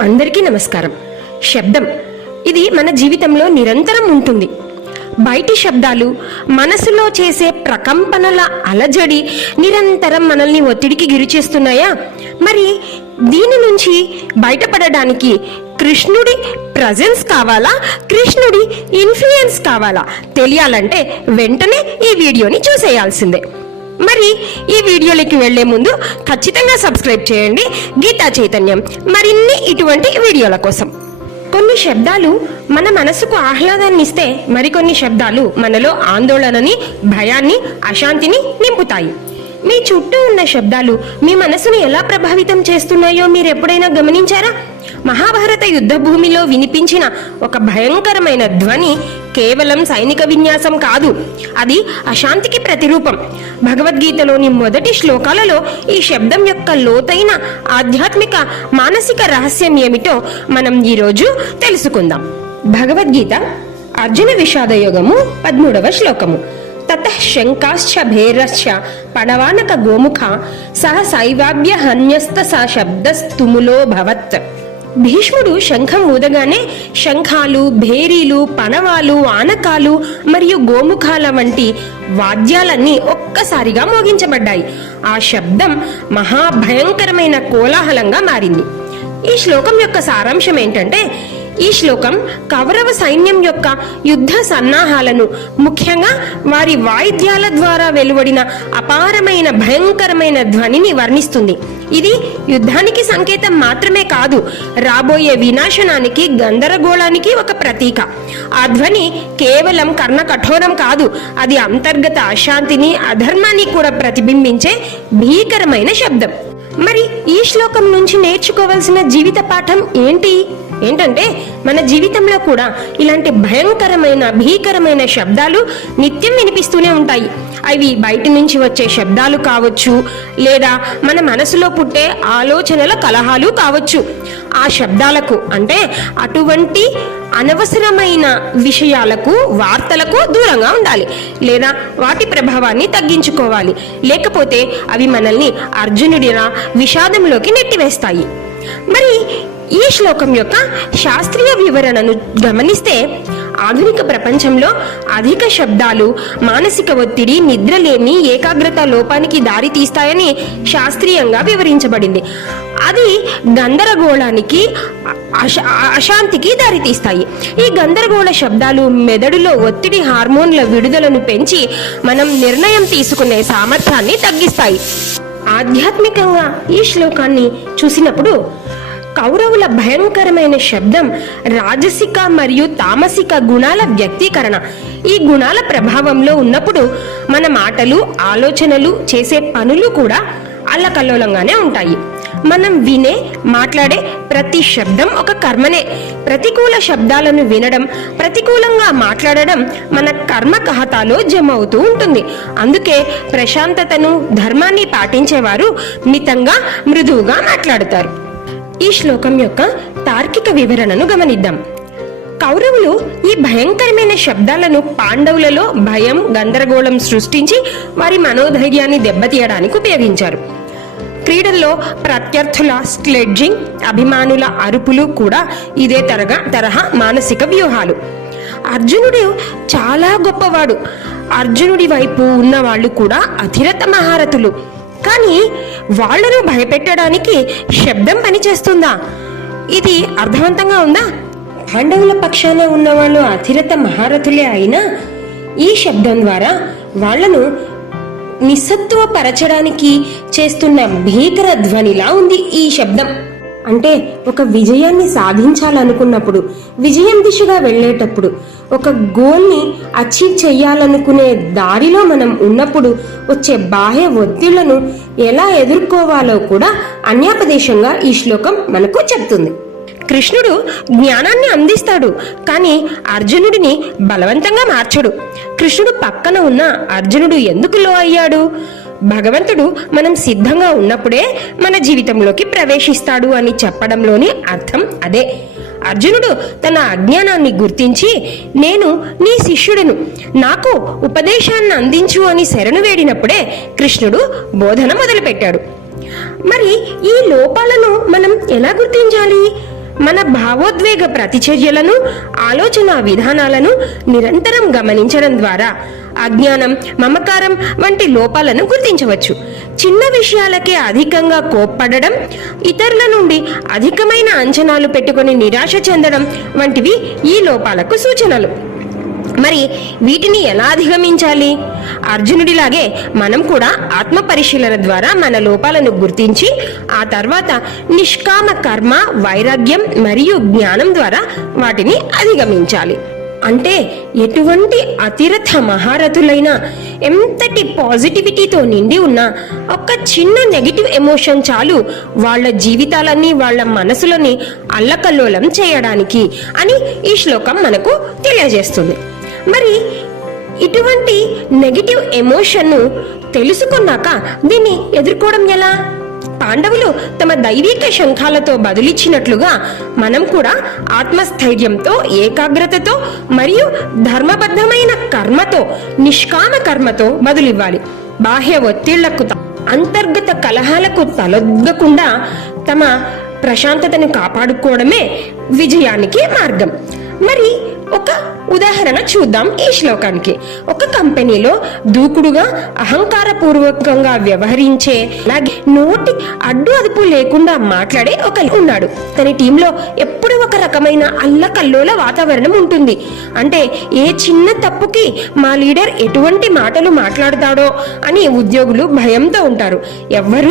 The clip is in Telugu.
అందరికీ నమస్కారం. శబ్దం. ఇది మన జీవితంలో నిరంతరం ఉంటుంది. బయటి శబ్దాలు మనసులో చేసే ప్రకంపనల అలజడి నిరంతరం మనల్ని ఒత్తిడికి గురి చేస్తున్నాయా? మరి దీని నుంచి బయటపడడానికి కృష్ణుడి ప్రజెన్స్ కావాలా? కృష్ణుడి ఇన్ఫ్లుయెన్స్ కావాలా? తెలియాలంటే వెంటనే ఈ వీడియోని చూసేయాల్సిందే. మరి ఈ వీడియోలోకి వెళ్ళే ముందు ఖచ్చితంగా సబ్స్క్రైబ్ చేయండి. గీతా చైతన్యం మరిన్ని ఇటువంటి వీడియోల కోసం. కొన్ని శబ్దాలు మన మనసుకు ఆహ్లాదాన్ని ఇస్తే మరికొన్ని శబ్దాలు మనలో ఆందోళనని భయాన్ని అశాంతిని నింపుతాయి. మీ చుట్టూ ఉన్న శబ్దాలు మీ మనసును ఎలా ప్రభావితం చేస్తున్నాయో మీరు ఎప్పుడైనా గమనించారా? మహాభారత యుద్ధ భూమిలో వినిపించిన ఒక భయంకరమైన ధ్వని కేవలం సైనిక విన్యాసం కాదు అది అశాంతికి ప్రతిరూపం. భగవద్గీతలోని మొదటి శ్లోకాలలో ఈ శబ్దం యొక్క లోతైన ఆధ్యాత్మిక మానసిక రహస్యం ఏమిటో మనం ఈరోజు తెలుసుకుందాం. భగవద్గీత అర్జున విషాదయోగము పదమూడవ శ్లోకము. తతః శంకాశ్చ భేరశ్చ పడవానక గోముఖ సహ శైవాభ్య హన్యస్త స శబ్దస్తుములో భవత్. భీష్ముడు శంఖం ఊదగానే శంఖాలు భేరీలు పనవాలు ఆనకాలు మరియు గోముఖాల వంటి వాద్యాలన్నీ ఒక్కసారిగా మోగించబడ్డాయి. ఆ శబ్దం మహాభయంకరమైన కోలాహలంగా మారింది. ఈ శ్లోకం యొక్క సారాంశం ఏంటంటే ఈ శ్లోకం కౌరవ సైన్యం యొక్క యుద్ధ సన్నాహాలను ముఖ్యంగా వారి వాయిద్యాల ద్వారా వెలువడిన అపారమైన భయంకరమైన ధ్వనిని వర్ణిస్తుంది. ఇది యుద్ధానికి సంకేతం మాత్రమే కాదు రాబోయే వినాశనానికి గందరగోళానికి ఒక ప్రతీక. ఆ ధ్వని కేవలం కర్ణ కఠోరం కాదు అది అంతర్గత అశాంతిని అధర్మాన్ని కూడా ప్రతిబింబించే భీకరమైన శబ్దం. మరి ఈ శ్లోకం నుంచి నేర్చుకోవలసిన జీవిత పాఠం ఏంటి? ఏంటంటే మన జీవితంలో కూడా ఇలాంటి భయంకరమైన భీకరమైన శబ్దాలు నిత్యం వినిపిస్తూనే ఉంటాయి. అవి బయట నుంచి వచ్చే శబ్దాలు కావచ్చు లేదా మన మనసులో పుట్టే ఆలోచనల కలహాలు కావచ్చు. ఆ శబ్దాలకు అంటే అటువంటి అనవసరమైన విషయాలకు వార్తలకు దూరంగా ఉండాలి. లేదా వాటి ప్రభావాన్ని తగ్గించుకోవాలి. లేకపోతే అవి మనల్ని అర్జునుడిన విషాదంలోకి నెట్టివేస్తాయి. మరి ఈ శ్లోకం యొక్క శాస్త్రీయ వివరణను గమనిస్తే ఆధునిక ప్రపంచంలో అధిక శబ్దాలు మానసిక ఒత్తిడి నిద్రలేమి ఏకాగ్రత లోపానికి దారి తీస్తాయని శాస్త్రీయంగా వివరించబడింది. అది గందరగోళానికి అశాంతికి దారితీస్తాయి ఈ గందరగోళ శబ్దాలు మెదడులో ఒత్తిడి హార్మోన్ల విడుదలను పెంచి మనం నిర్ణయం తీసుకునే సామర్థ్యాన్ని తగ్గిస్తాయి. ఆధ్యాత్మికంగా ఈ శ్లోకాన్ని చూసినప్పుడు కౌరవుల భయంకరమైన శబ్దం రాజసిక మరియు తామసిక గుణాల వ్యక్తీకరణ. ఈ గుణాల ప్రభావంలో ఉన్నప్పుడు మన మాటలు ఆలోచనలు చేసే పనులు కూడా అల్లకల్లోలంగానే ఉంటాయి. మనం వినే మాట్లాడే ప్రతి శబ్దం ఒక కర్మనే. ప్రతికూల శబ్దాలను వినడం ప్రతికూలంగా మాట్లాడడం మన కర్మ ఖాతాలో జమ అవుతూ ఉంటుంది. అందుకే ప్రశాంతతను ధర్మాన్ని పాటించేవారు మితంగా మృదువుగా మాట్లాడతారు. ఈ శ్లోకం యొక్క తార్కిక వివరణను గమనిద్దాం. కౌరవులు ఈ భయంకరమైన శబ్దాలను పాండవులలో భయం గందరగోళం సృష్టించి వారి మనోధైర్యాన్ని దెబ్బతీయడానికి ఉపయోగించారు. క్రీడల్లో ప్రత్యర్థుల స్లెడ్జింగ్ అభిమానుల అరుపులు కూడా ఇదే తరగా తరహా మానసిక వ్యూహాలు. అర్జునుడు చాలా గొప్పవాడు. అర్జునుడి వైపు ఉన్నవాళ్ళు కూడా అధిరత మహారథులు. కానీ వాళ్ళను భయపెట్టడానికి శబ్దం పనిచేస్తుందా? ఇది అర్థవంతంగా ఉందా? పాండవుల పక్షాన ఉన్న వాళ్ళు అధిరత మహారథులే అయినా ఈ శబ్దం ద్వారా వాళ్ళను నిస్సత్వపరచడానికి చేస్తున్న భీకర ధ్వనిలా ఉంది ఈ శబ్దం. అంటే ఒక విజయాన్ని సాధించాలనుకున్నప్పుడు విజయం దిశగా వెళ్ళేటప్పుడు ఒక గోల్ని అచీవ్ చేయాలనుకునే దారిలో మనం ఉన్నప్పుడు వచ్చే బాహ్య ఒత్తిళ్ళను ఎలా ఎదుర్కోవాలో కూడా అన్యాపదేశంగా ఈ శ్లోకం మనకు చెప్తుంది. కృష్ణుడు జ్ఞానాన్ని అందిస్తాడు కానీ అర్జునుడిని బలవంతంగా మార్చడు. కృష్ణుడు పక్కన ఉన్న అర్జునుడు ఎందుకు లో అయ్యాడు? భగవంతుడు మనం సిద్ధంగా ఉన్నప్పుడే మన జీవితంలోకి ప్రవేశిస్తాడు అని చెప్పడంలోని అర్థం అదే. అర్జునుడు తన అజ్ఞానాన్ని గుర్తించి నేను నీ శిష్యుడను. నాకు ఉపదేశాన్ని అందించు అని శరణు వేడినప్పుడే కృష్ణుడు బోధన మొదలుపెట్టాడు. మరి ఈ లోపాలను మనం ఎలా గుర్తించాలి? మన భావోద్వేగ ప్రతిచర్యలను ఆలోచన విధానాలను నిరంతరం గమనించడం ద్వారా అజ్ఞానం మమకారం వంటి లోపాలను గుర్తించవచ్చు. చిన్న విషయాలకే అధికంగా కోప్పడడం ఇతరుల నుండి అధికమైన అంచనాలు పెట్టుకొని నిరాశ చెందడం వంటివి ఈ లోపాలకు సూచనలు. మరి వీటిని ఎలా అధిగమించాలి? అర్జునుడిలాగే మనం కూడా ఆత్మ పరిశీలన ద్వారా మన లోపాలను గుర్తించి ఆ తర్వాత నిష్కామ కర్మ వైరాగ్యం మరియు జ్ఞానం ద్వారా వాటిని అధిగమించాలి. అంటే ఎటువంటి అతిరథ మహారథులైన ఎంతటి పాజిటివిటీతో నిండి ఉన్న ఒక చిన్న నెగిటివ్ ఎమోషన్ చాలు వాళ్ళ జీవితాలని వాళ్ళ మనసులని అల్లకల్లోలం చేయడానికి అని ఈ శ్లోకం మనకు తెలియజేస్తుంది. మరి ఇటువంటి నెగిటివ్ ఎమోషన్ను తెలుసుకున్నాక దీన్ని ఎదుర్కోవడం ఎలా? పాండవులు తమ దైవిక శంఖాలతో బదులిచ్చినట్లుగా మనం కూడా ఆత్మస్థైర్యంతో ఏకాగ్రతతో మరియు ధర్మబద్ధమైన కర్మతో నిష్కామ కర్మతో బదులివ్వాలి. బాహ్య ఒత్తిళ్ళకు త- అంతర్గత కలహాలకు తలొగ్గకుండా తమ ప్రశాంతతను కాపాడుకోవడమే విజయానికి మార్గం. మరి ఒక ఉదాహరణ చూద్దాం ఈ శ్లోకానికి. ఒక కంపెనీలో దూకుడుగా అహంకారపూర్వకంగా వ్యవహరించే అలాగే నోటి అడ్డు అదుపు లేకుండా మాట్లాడే ఒక ఉన్నాడు. తన టీంలో ఎప్పుడు ఒక రకమైన అల్లకల్లోల వాతావరణం ఉంటుంది. అంటే ఏ చిన్న తప్పుకి మా లీడర్ ఎటువంటి మాటలు మాట్లాడతాడో అని ఉద్యోగులు భయంతో ఉంటారు. ఎవ్వరూ